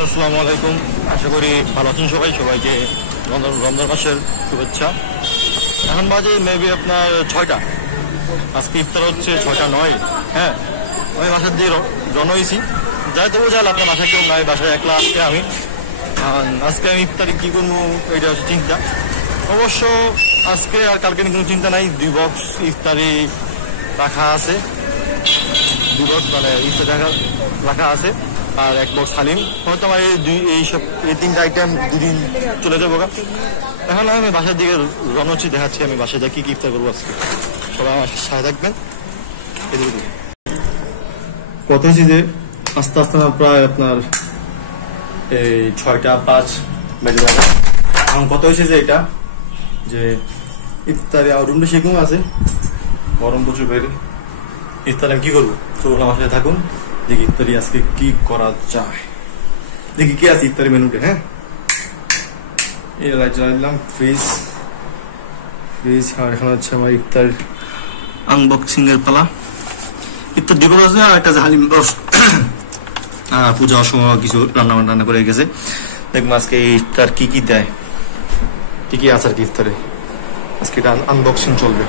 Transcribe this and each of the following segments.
আসসালামু আলাইকুম, আশা করি ভালো আছেন সবাই। সবাইকে রমজান মাসের শুভেচ্ছা। এখন বাজে মেবি আপনার 6টা। আজকে ইফতার হচ্ছে 6:09। হ্যাঁ, আমি বাসার দিয়ে রওনা হয়েছি। যাই তবু যাই, আপনার বাসায় কেউ নাই, বাসায় একলা আজকে আমি। আজকে আমি ইফতারি কী করবো এটা হচ্ছে চিন্তা। অবশ্য আজকে আর কালকে কোনো চিন্তা নাই। 2 বক্স ইফতারি রাখা আছে, 2 বক্স মানে ইফতার রাখা আছে, আর 1 বক্স হালিম। হয়তো আমার এই 3টা আইটেম 2 দিন চলে যাবো। এখন আমি বাসার দিকে রওনা হচ্ছি, দেখাচ্ছি আমি বাসায় যাই কি ইফতার করবো আজকে। সবাই আমার সাথে থাকবেন। কত হয়েছি যে আস্তে আস্তে প্রায় আপনার এই 6:05 বেজে যাবে। এখন কত হয়েছে যে এটা যে ইফতারে আমার রুমটা সেরকম আছে, গরম প্রচুর বেড়ে। ইফতারে আমি কি করবো? তো আমার সাথে থাকুন, দেখি ইফতারি আজকে কি করা যায়, দেখি কি আছে ইফতারি মেনুতে। হ্যাঁ, এই লাইট জ্বালাইলাম, ফ্রিজ। আর এখন হচ্ছে আমার ইফতার আনবক্সিং এর পালা। ইফতার ডিপোজ আছে, আর একটা হালিম রস পূজার সময় কিছু রান্না করে গেছে। দেখবো আজকে ইফতার কি কি দেয়, কি কি আছে আর কি ইফতারে। আজকে এটা আনবক্সিং চলবে।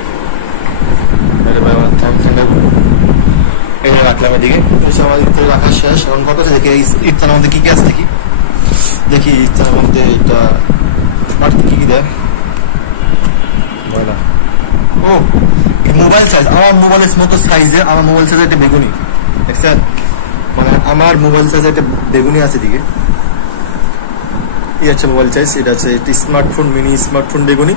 রাখলাম এদিকে, আমাদের রাখা শেষ। এখন কত আছে দেখি ইফতারের মধ্যে কি কি আছে, দেখি ইফতারের মধ্যে এটা কি কি দেয়। ও মোবাইল সাইজ, আমার মোবাইলের মতো সাইজে, আমার মোবাইল সাইজে একটা বেগুনি দেখছেন, মানে আমার মোবাইল সাইজে একটা বেগুনি আছে দিকে। এই হচ্ছে মোবাইল সাইজ। এটা হচ্ছে স্মার্টফোন, মিনি স্মার্টফোন বেগুনি,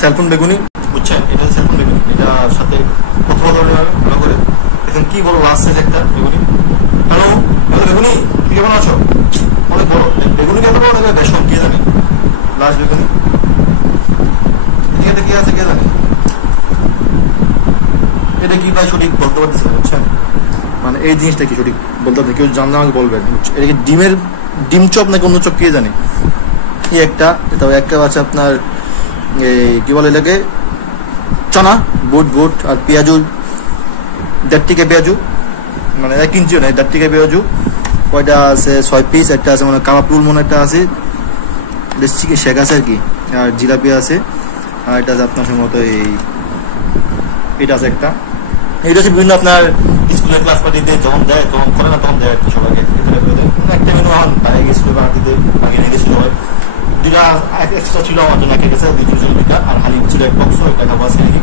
সেলফোন বেগুনি, বুঝছেন? এটা সেলফোন বেগুনি। এটার সাথে কথা ভালো করে এখন কি বলবো, লাস্ট সাইজ একটা বেগুনি। হ্যালো বেগুনি, কি কেমন আছো? অনেক বড় বেগুনি, কেমন বড় বেসন কে জানে, লাস্ট বেগুনি। এটা কি আছে কে জানে, এটা কি ভাই সঠিক বলতে পারতেছে, বুঝছেন? মানে এই জিনিসটা কি সঠিক বলতে পারছে, কেউ জানলে আমাকে বলবেন। এটা কি ডিম চপ নাকি অন্য চপ কে জানে। এই একটা, এটা একটা আছে আপনার এই কি বলে এটাকে, চনা বুট আর পেঁয়াজু, 1.5 টিকা পেঁয়াজু, মানে 1 ইঞ্চিও নাই, 1.5 টিকা পেঁয়াজু। কয়টা আছে? 6 পিস। একটা আছে মানে কাবাবুল মনে একটা আছে, চিকেন শেক আছে আর কি, আর জিলাপি আছে। আর এটা আছে আপনার সম্ভবত এটা আছে একটা। এটা হচ্ছে বিভিন্ন আপনার স্কুলের ক্লাস পার্টিতে যখন দেয়, তখন করে না, তখন দেয় আর কি সবাইকে। একটা মেনু এখন তাই স্কুলের পার্টিতে আগে নিয়ে গেছিল। 2টা এক্সট্রা ছিল আমার জন্য, একে গেছে 2টা, আর হালিম ছিল 1 বক্স, একটা খাবার আছে নাকি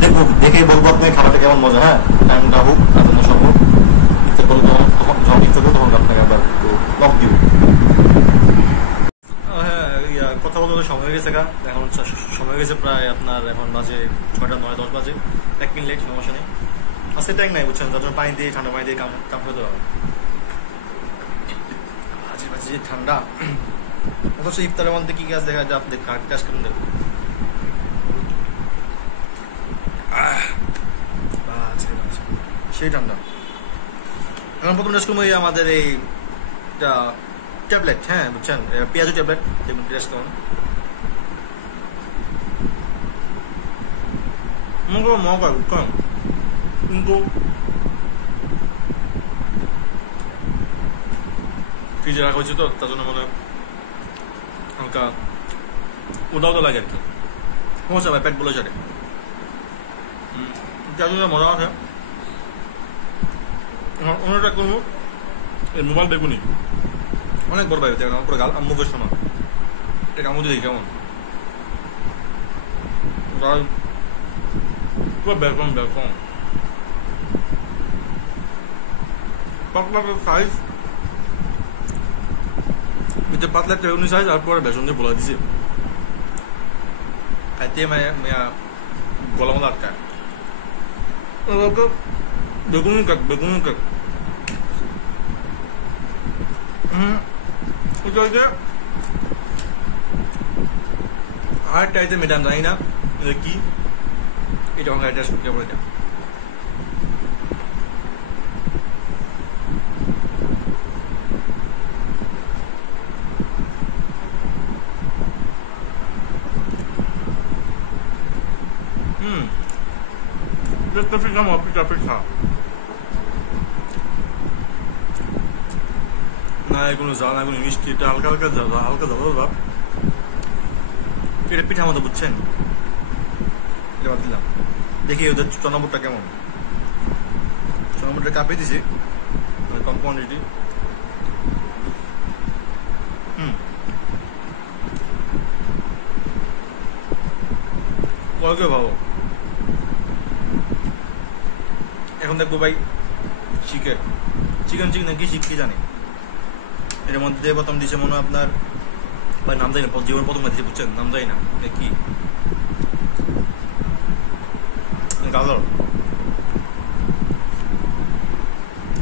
দেখবো, দেখেই বলবো আপনি খাবারটা কেমন মজা। হ্যাঁ, টাইমটা হোক, আপনার সম্ভব ইফতার করবো, তখন যখন ইফতার করবো তখন আপনাকে আবার লক দিব। হ্যাঁ, কথা বলতে সময় হয়ে গেছে। এখন সময় হয়ে গেছে প্রায় আপনার, এখন বাজে 6:09-10 বাজে। 1 মিনিট লেট, সমস্যা নেই। আজকে ট্যাঙ্ক নাই, বুঝছেন? যার জন্য পানি দিয়ে, ঠান্ডা পানি দিয়ে কাম করতে হবে। বাজে ঠান্ডা। অথচ ইফতারের মধ্যে কি গাছ দেখা যায়, আপনি কাজ করুন দেখুন। সেই ঠান্ডা। এখন প্রথম টেস্ট করবো আমাদের এই ট্যাবলেট। হ্যাঁ, বুঝছেন, পেঁয়াজু ট্যাবলেট দেখুন, টেস্ট করুন। মজা বুঝছেন, কিন্তু ফ্রিজে রাখা হয়েছে তো, তার জন্য মনে হয় হালকা উদাও লাগে আর কি। সমস্যা ভাই, পেট বলে চলে। যার জন্য মজা আছে। অন্যটা করবো এই মোবাইল বেগুনি, অনেক বড় পাইবে, আমার পুরো গাল মুখের শোনা। এটা আমি দেখি কেমন পুরো বেকন পাতলা সাইজ, ভিতরে পাতলা একটা বেগুনি সাইজ, আর পরে বেসন দিয়ে বলা দিছে খাইতে মেয়া গলা মতো আটকায়। বেগুনি কাক আরেকটা আইটেম, এটা জানি না কি, এটা আমার এটা কেমন, এটা পিঠা না কোনো ঝাল না কোনো মিষ্টি, এটা হালকা হালকা হালকা ঝাল ভাব। এটা পিঠা মতো বুঝছেন, এটা বাদ দিলাম। দেখি ওদের চনাবুটটা কেমন। চনাবুটটা কাপে দিছি, কম কোয়ান্টিটি। পরে ভাবো এখন দেখবো ভাই চিকেন চিকেন চিকেন কি শিখতে জানি। এর মধ্যে প্রথম দিছে মনে হয় আপনার ভাই নাম জানি না, জীবন প্রথম দিচ্ছে বুঝছেন, নাম জানি না কি গাজর,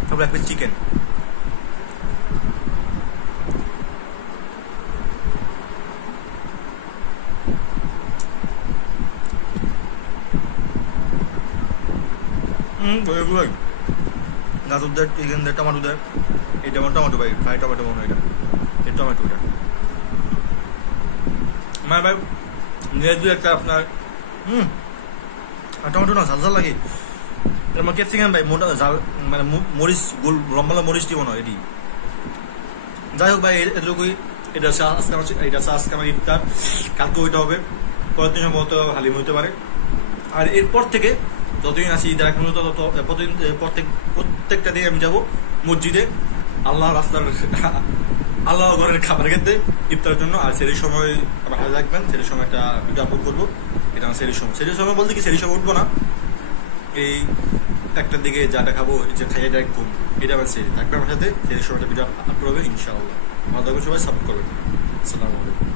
তারপরে এক পিস চিকেন। গাজর দেয়, চিকেন দেয়, টমাটো দেয়। এটা আমার টমাটো ভাই, ফ্রাই টমাটো মনে হয় এটা, এই টমেটোটা আমার ভাই নিয়ে দু একটা আপনার আর টমেটো না ঝাল ঝাল লাগে। আমার ক্যাপসিকাম ভাই মোটা ঝাল, মানে মরিচ গোল লম্বা মরিচ দিব না এটি। যাই হোক ভাই এটুকুই, এটা আজকে আমার, এটা আজকে আমার ইফতার। কালকে ওইটা হবে, পরের দিন সম্ভবত হালিম হইতে পারে। আর এরপর থেকে যতদিন আসি ঈদের আগ পর্যন্ত প্রত্যেকটা দিন আমি যাবো মসজিদে আল্লাহ রাস্তার আল্লাহ ঘরের খাবার খেতে ইফতারের জন্য। আর সেই সময় আমার হাতে থাকবেন, সেই সময় একটা ভিডিও আপলোড করবো। এটা আমার সেই সময় বলতে কি সেই সময় উঠবো না, এই একটার দিকে যাটা খাবো, যে খাইয়ে এটা ঘুম, এটা আমার সেই থাকবে আমার সাথে। সেই সময় একটা ভিডিও আপলোড হবে ইনশাআল্লাহ। ভালো থাকবে সবাই, সাপোর্ট করবেন। আসসালামু আলাইকুম।